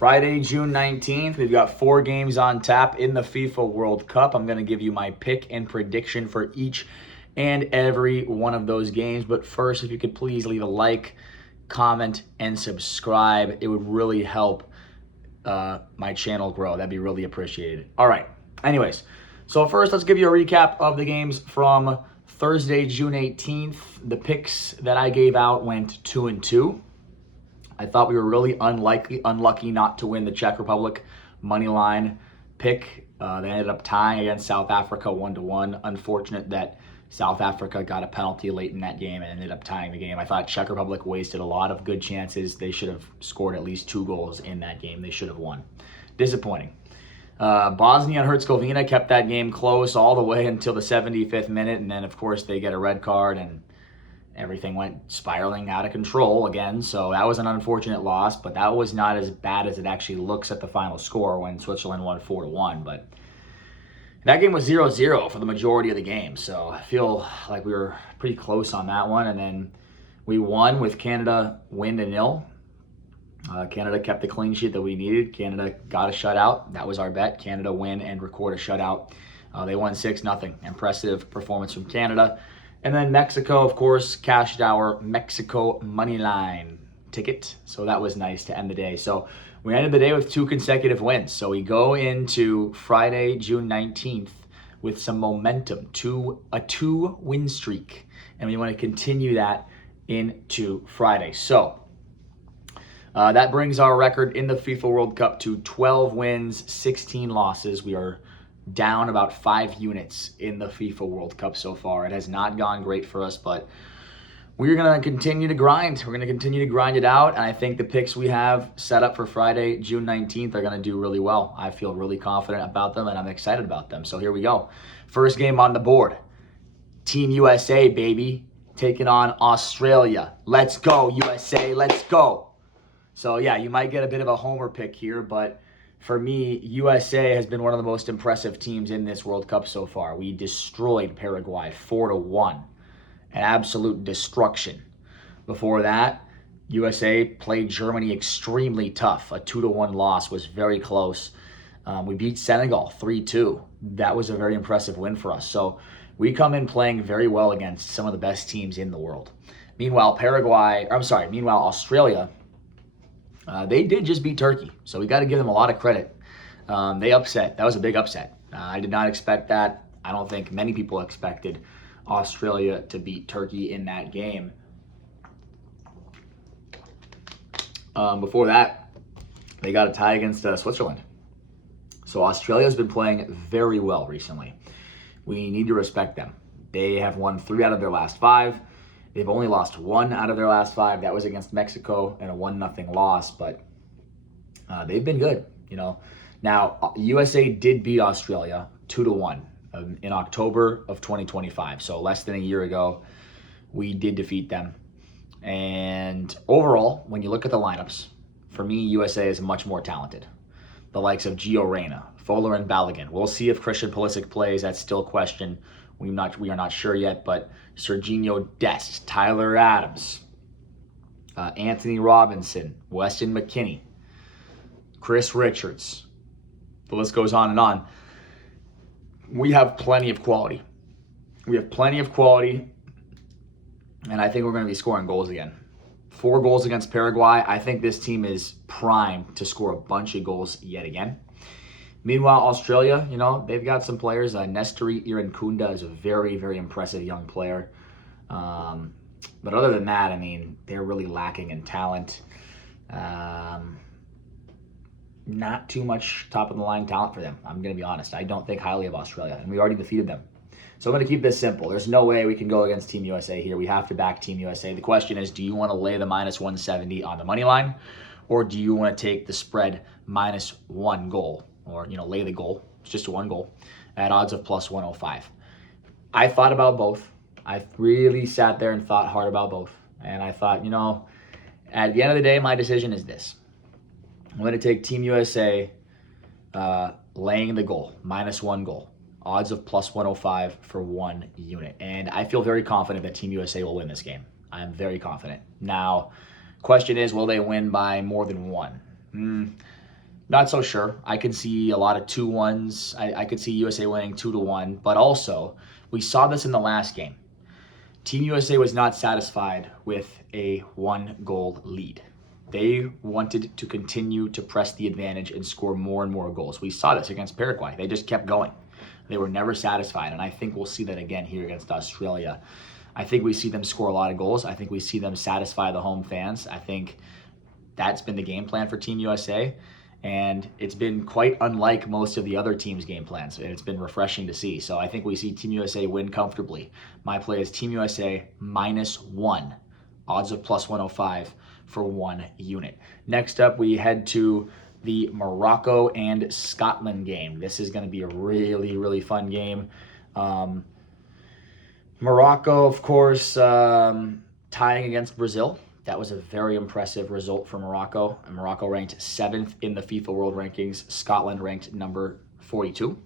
Friday, June 19th, we've got 4 games on tap in the FIFA World Cup. I'm going to give you my pick and prediction for each and every one of those games. But first, if you could please leave a like, comment, and subscribe. It would really help my channel grow. That'd be really appreciated. All right. Anyways, so first, let's give you a recap of the games from Thursday, June 18th. The picks that I gave out went 2-2. I thought we were really unlucky not to win the Czech Republic money line pick. They ended up tying against South Africa 1-1. Unfortunate that South Africa got a penalty late in that game and ended up tying the game. I thought Czech Republic wasted a lot of good chances. They should have scored at least 2 goals in that game. They should have won. Disappointing. Bosnia and Herzegovina kept that game close all the way until the 75th minute, and then, of course, they get a red card, and everything went spiraling out of control again. So that was an unfortunate loss, but that was not as bad as it actually looks at the final score when Switzerland won 4-1. But that game was 0-0 for the majority of the game, so I feel like we were pretty close on that one. And then we won with Canada win to 0. Canada kept the clean sheet that we needed. Canada got a shutout. That was our bet. Canada win and record a shutout. They won 6-0. Impressive performance from Canada. And then Mexico, of course, cashed our Mexico money line ticket. So that was nice to end the day. So we ended the day with 2 consecutive wins. So we go into Friday, June 19th with some momentum, a 2-win streak. And we want to continue that into Friday. So that brings our record in the FIFA World Cup to 12 wins, 16 losses. We are down about 5 units in the FIFA World Cup so far. It has not gone great for us, but we're going to continue to grind. We're going to continue to grind it out, and I think the picks we have set up for Friday, June 19th are going to do really well. I feel really confident about them, and I'm excited about them. So here we go. First game on the board. Team USA, baby, taking on Australia. Let's go, USA. Let's go. So, yeah, you might get a bit of a homer pick here, but for me, USA has been one of the most impressive teams in this World Cup so far. We destroyed Paraguay 4-1. An absolute destruction. Before that, USA played Germany extremely tough. A 2-1 loss was very close. We beat Senegal 3-2. That was a very impressive win for us. So we come in playing very well against some of the best teams in the world. Meanwhile, Australia, they did just beat Turkey, so we got to give them a lot of credit. They upset. That was a big upset. I did not expect that. I don't think many people expected Australia to beat Turkey in that game. Before that, they got a tie against Switzerland. So Australia's been playing very well recently. We need to respect them. They have won 3 out of their last 5. They've only lost 1 out of their last 5. That was against Mexico and a 1-0 loss, but they've been good, you know. Now, USA did beat Australia 2-1 in October of 2025. So less than a year ago, we did defeat them. And overall, when you look at the lineups, for me, USA is much more talented. The likes of Gio Reyna, Fowler, and Balogun. We'll see if Christian Pulisic plays. That's still a question. We are not sure yet, but Serginho Dest, Tyler Adams, Anthony Robinson, Weston McKennie, Chris Richards. The list goes on and on. We have plenty of quality. And I think we're going to be scoring goals again. 4 goals against Paraguay. I think this team is primed to score a bunch of goals yet again. Meanwhile, Australia, you know, they've got some players. Nestori Irankunda is a very, very impressive young player. But other than that, I mean, they're really lacking in talent. Not too much top-of-the-line talent for them. I'm going to be honest. I don't think highly of Australia, and we already defeated them. So I'm going to keep this simple. There's no way we can go against Team USA here. We have to back Team USA. The question is, do you want to lay the -170 on the money line, or do you want to take the spread -1 goal, or, you know, lay the goal, it's just 1 goal, at odds of +105? I thought about both. I really sat there and thought hard about both. And I thought, you know, at the end of the day, my decision is this. I'm going to take Team USA laying the goal, -1 goal. Odds of +105 for 1 unit. And I feel very confident that Team USA will win this game. I am very confident. Now, question is, will they win by more than 1? Not so sure. I could see a lot of 2-1s. I could see USA winning 2-1, but also we saw this in the last game. Team USA was not satisfied with a 1-goal lead. They wanted to continue to press the advantage and score more and more goals. We saw this against Paraguay. They just kept going. They were never satisfied, and I think we'll see that again here against Australia. I think we see them score a lot of goals. I think we see them satisfy the home fans. I think that's been the game plan for Team USA, and it's been quite unlike most of the other teams' game plans, and it's been refreshing to see. So I think we see Team USA win comfortably. My play is Team USA -1, odds of +105 for 1 unit. Next up, we head to the Morocco and Scotland game. This is going to be a really, really fun game. Morocco, of course, tying against Brazil. That was a very impressive result for Morocco. And Morocco ranked 7th in the FIFA World Rankings. Scotland ranked number 42.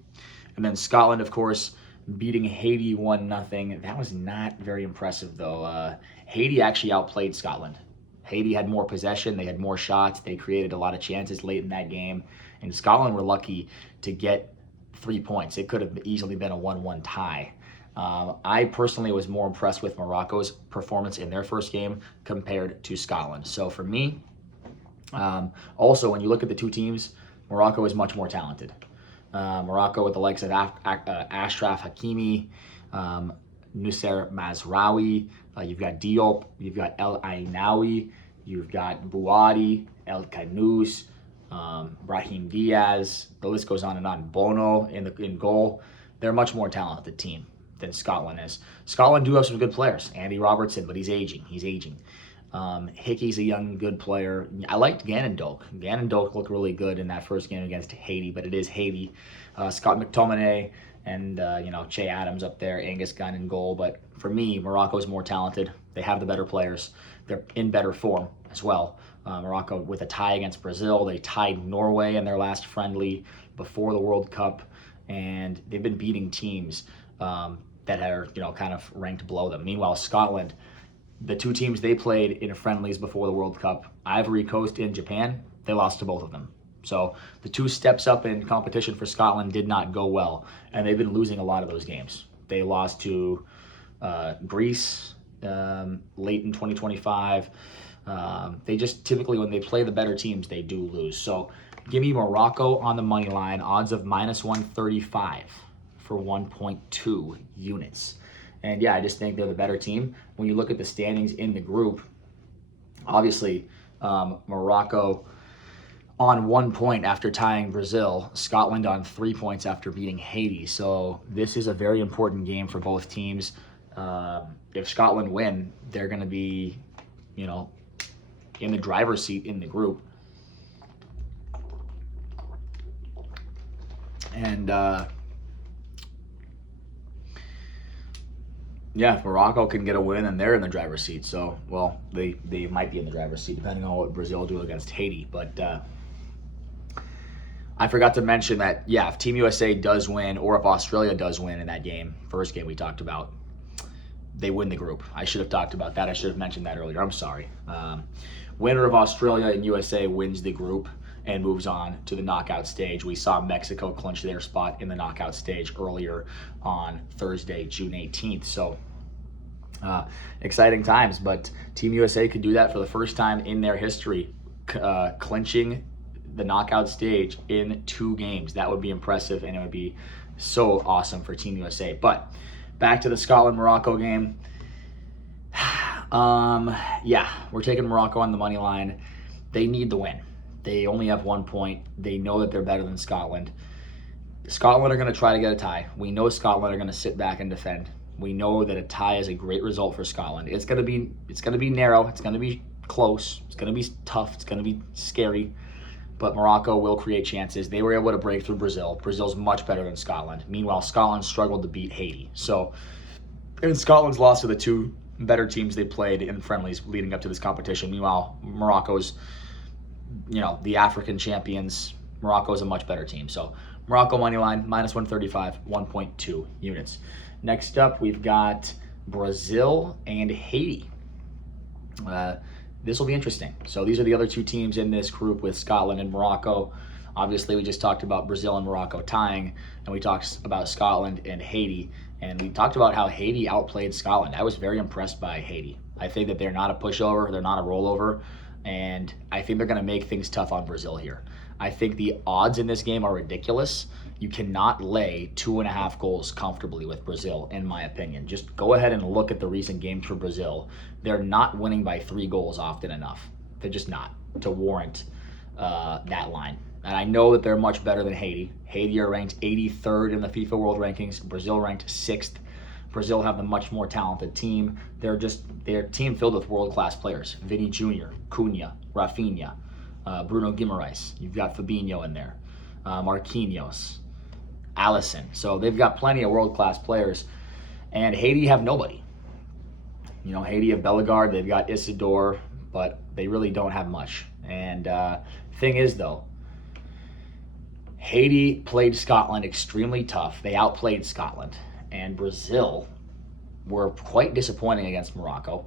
And then Scotland, of course, beating Haiti 1-0. That was not very impressive, though. Haiti actually outplayed Scotland. Haiti had more possession. They had more shots. They created a lot of chances late in that game. And Scotland were lucky to get 3 points. It could have easily been a 1-1 tie. I personally was more impressed with Morocco's performance in their first game compared to Scotland. So for me, also when you look at the two teams, Morocco is much more talented. Morocco with the likes of Ashraf Hakimi, Nusser Mazraoui, you've got Diop, you've got El Ainaoui, you've got Bouadi, El Khanous, Brahim Diaz, the list goes on and on. Bono in goal. They're a much more talented team than Scotland is. Scotland do have some good players. Andy Robertson, but he's aging. Hickey's a young, good player. I liked Gannon Doak. Gannon Doak looked really good in that first game against Haiti, but it is Haiti. Scott McTominay and Che Adams up there, Angus Gunn in goal. But for me, Morocco's more talented. They have the better players. They're in better form as well. Morocco with a tie against Brazil. They tied Norway in their last friendly before the World Cup, and they've been beating teams that are kind of ranked below them. Meanwhile, Scotland, the two teams they played in friendlies before the World Cup, Ivory Coast and Japan, they lost to both of them. So the 2 steps up in competition for Scotland did not go well, and they've been losing a lot of those games. They lost to Greece late in 2025. They just typically, when they play the better teams, they do lose. So give me Morocco on the money line, odds of -135 for 1.2 units. And yeah, I just think they're the better team. When you look at the standings in the group, obviously Morocco on 1 point after tying Brazil, Scotland on 3 points after beating Haiti. So this is a very important game for both teams. If Scotland win, they're going to be, in the driver's seat in the group. And yeah, if Morocco can get a win, and they're in the driver's seat. So, well, they might be in the driver's seat depending on what Brazil do against Haiti. But I forgot to mention that, yeah, if Team USA does win, or if Australia does win in that game, first game we talked about, they win the group. I should have talked about that. I should have mentioned that earlier. I'm sorry. Winner of Australia and USA wins the group and moves on to the knockout stage. We saw Mexico clinch their spot in the knockout stage earlier on Thursday, June 18th. So exciting times, but Team USA could do that for the first time in their history, clinching the knockout stage in 2 games. That would be impressive, and it would be so awesome for Team USA. But back to the Scotland-Morocco game. Yeah, we're taking Morocco on the money line. They need the win. They only have 1 point. They know that they're better than Scotland. Scotland are going to try to get a tie. We know Scotland are going to sit back and defend. We know that a tie is a great result for Scotland. It's going to be narrow. It's going to be close. It's going to be tough. It's going to be scary. But Morocco will create chances. They were able to break through Brazil. Brazil's much better than Scotland. Meanwhile, Scotland struggled to beat Haiti. And Scotland's lost to the 2 better teams they played in friendlies leading up to this competition. Meanwhile, Morocco's, the African champions. Morocco's a much better team. So Morocco money line, -135, 1.2 units. Next up, we've got Brazil and Haiti. This will be interesting. So these are the other 2 teams in this group with Scotland and Morocco. Obviously, we just talked about Brazil and Morocco tying, and we talked about Scotland and Haiti. And we talked about how Haiti outplayed Scotland. I was very impressed by Haiti. I think that they're not a pushover, they're not a rollover, and I think they're going to make things tough on Brazil here. I think the odds in this game are ridiculous. You cannot lay 2.5 goals comfortably with Brazil, in my opinion. Just go ahead and look at the recent games for Brazil. They're not winning by 3 goals often enough. They're just not to warrant that line. And I know that they're much better than Haiti. Haiti are ranked 83rd in the FIFA World Rankings. Brazil ranked 6th. Brazil have the much more talented team. They're a team filled with world-class players. Vini Jr., Cunha, Rafinha, Bruno Guimaraes. You've got Fabinho in there. Marquinhos, Alisson. So they've got plenty of world-class players. And Haiti have nobody. Haiti have Bellegarde. They've got Isidore. But they really don't have much. And thing is, though, Haiti played Scotland extremely tough. They outplayed Scotland. And Brazil were quite disappointing against Morocco.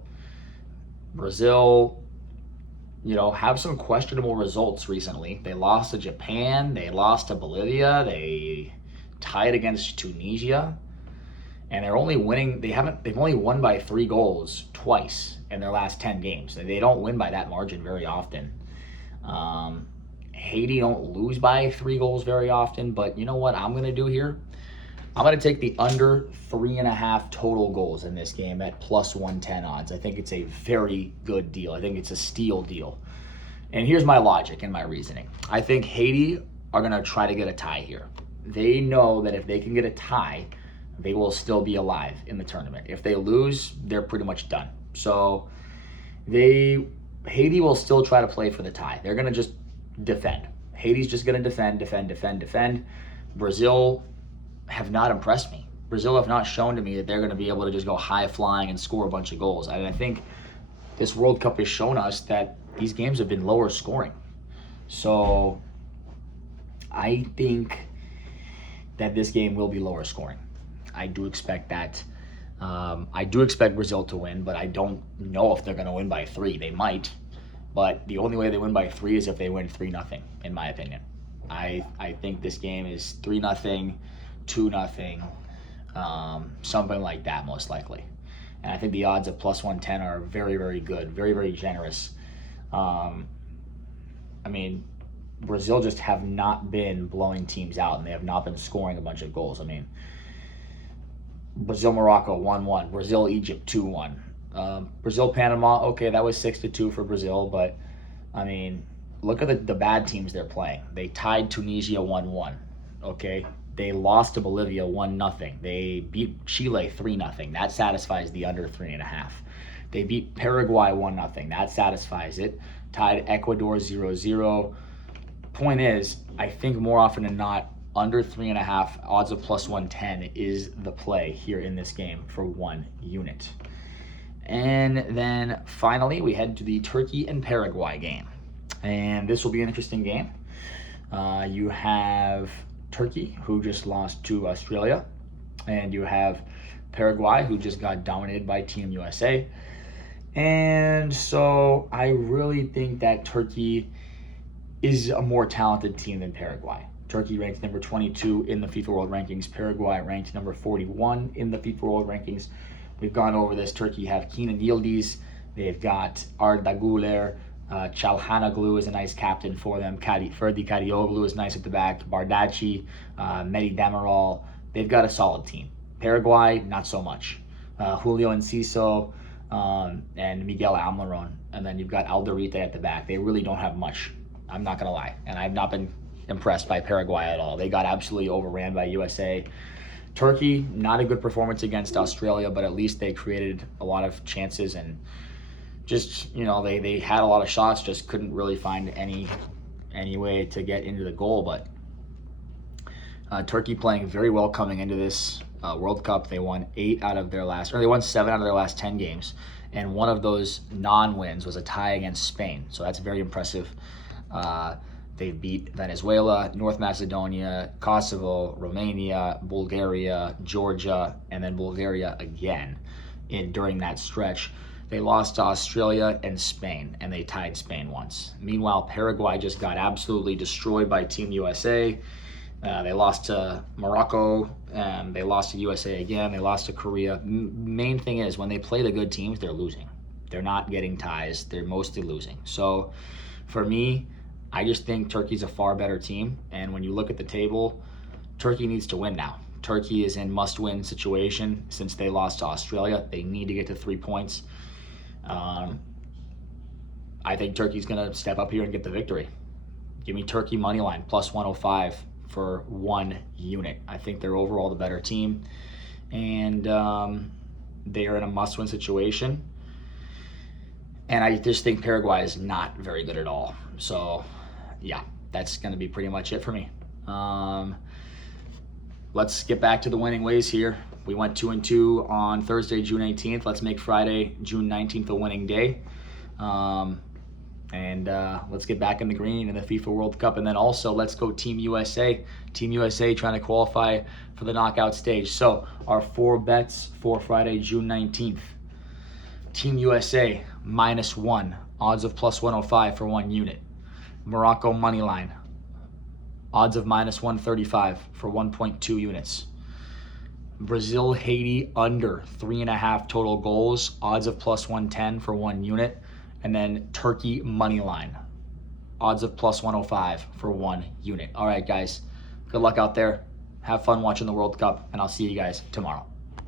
Brazil, have some questionable results recently. They lost to Japan. They lost to Bolivia. They tied against Tunisia. And they're only winning, they've only won by 3 goals twice in their last 10 games. They don't win by that margin very often. Haiti don't lose by 3 goals very often, but you know what I'm going to do here? I'm going to take the under 3.5 total goals in this game at plus 110 odds. I think it's a very good deal. I think it's a steal deal. And here's my logic and my reasoning. I think Haiti are going to try to get a tie here. They know that if they can get a tie, they will still be alive in the tournament. If they lose, they're pretty much done. So Haiti will still try to play for the tie. They're going to just defend. Haiti's just going to defend. Brazil have not impressed me. Brazil have not shown to me that they're going to be able to just go high flying and score a bunch of goals. And I think this World Cup has shown us that these games have been lower scoring. So I think that this game will be lower scoring. I do expect that. I do expect Brazil to win, but I don't know if they're going to win by 3. They might, but the only way they win by 3 is if they win 3-0, in my opinion. I think this game is 3-0, 2-0, something like that, most likely. And I think the odds of plus 110 are very, very good, very, very generous. Brazil just have not been blowing teams out, and they have not been scoring a bunch of goals. Brazil-Morocco 1-1, Brazil-Egypt 2-1. Brazil-Panama, okay, that was 6-2 for Brazil, but, look at the bad teams they're playing. They tied Tunisia 1-1, okay? They lost to Bolivia 1-0. They beat Chile 3-0. That satisfies the under 3.5. They beat Paraguay 1-0. That satisfies it. Tied Ecuador 0-0. Point is, I think more often than not, under 3.5 odds of plus 110 is the play here in this game for 1 unit. And then finally, we head to the Turkey and Paraguay game. And this will be an interesting game. You have Turkey, who just lost to Australia. And you have Paraguay, who just got dominated by Team USA. And so I really think that Turkey is a more talented team than Paraguay. Turkey ranked number 22 in the FIFA World Rankings. Paraguay ranked number 41 in the FIFA World Rankings. We've gone over this. Turkey have Kenan Yildiz. They've got Arda Güler. Çalhanoğlu is a nice captain for them. Ferdi Kadioglu is nice at the back. Bardacci, Mehdi Demiral. They've got a solid team. Paraguay, not so much. Julio Enciso and Miguel Almiron. And then you've got Alderete at the back. They really don't have much. I'm not going to lie. And I've not been impressed by Paraguay at all. They got absolutely overran by USA. Turkey, not a good performance against Australia, but at least they created a lot of chances and just, they had a lot of shots, just couldn't really find any way to get into the goal. But Turkey playing very well coming into this World Cup. They won 7 out of their last 10 games. And one of those non-wins was a tie against Spain. So that's very impressive. They beat Venezuela, North Macedonia, Kosovo, Romania, Bulgaria, Georgia, and then Bulgaria again during that stretch. They lost to Australia and Spain, and they tied Spain once. Meanwhile, Paraguay just got absolutely destroyed by Team USA. They lost to Morocco, and they lost to USA again. They lost to Korea. Main thing is, when they play the good teams, they're losing. They're not getting ties. They're mostly losing. So for me, I just think Turkey's a far better team. And when you look at the table, Turkey needs to win now. Turkey is in must-win situation since they lost to Australia. They need to get to 3 points. I think Turkey's going to step up here and get the victory. Give me Turkey money line plus 105 for 1 unit. I think they're overall the better team, and they are in a must-win situation. And I just think Paraguay is not very good at all. So, yeah, that's going to be pretty much it for me. Let's get back to the winning ways here. We went 2-2 on Thursday, June 18th. Let's make Friday, June 19th a winning day. Let's get back in the green in the FIFA World Cup. And then also, let's go Team USA. Team USA trying to qualify for the knockout stage. So our 4 bets for Friday, June 19th. Team USA, -1. Odds of plus 105 for 1 unit. Morocco money line. Odds of -135 for 1.2 units. Brazil, Haiti under 3.5 total goals. Odds of plus 110 for 1 unit. And then Turkey money line. Odds of plus 105 for 1 unit. All right, guys. Good luck out there. Have fun watching the World Cup, and I'll see you guys tomorrow.